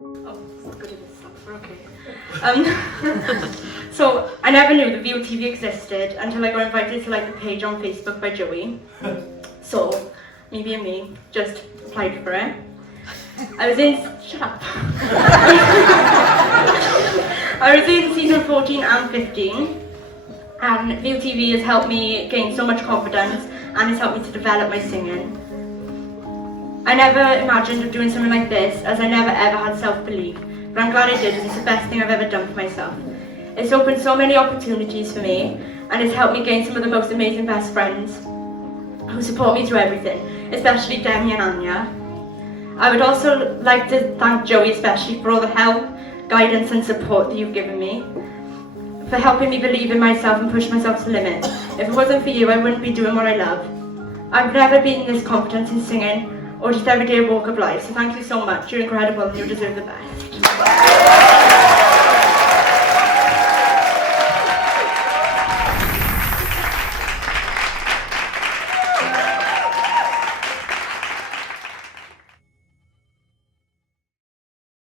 Oh, it's good at this stuff, okay. So, I never knew the VOTV existed until I got invited to like the page on Facebook by Joey. So, me being me, just applied for it. I was in, shut up. I was in season 14 and 15, and VOTV has helped me gain so much confidence and has helped me to develop my singing. I never imagined of doing something like this, as I never ever had self-belief, but I'm glad I did, as it's the best thing I've ever done for myself. It's opened so many opportunities for me, and it's helped me gain some of the most amazing best friends who support me through everything, especially Demi and Anya. I would also like to thank Joey especially for all the help, guidance and support that you've given me, for helping me believe in myself and push myself to the limit. If it wasn't for you, I wouldn't be doing what I love. I've never been this confident in singing or just everyday walk of life, so thank you so much. You're incredible and you deserve the best.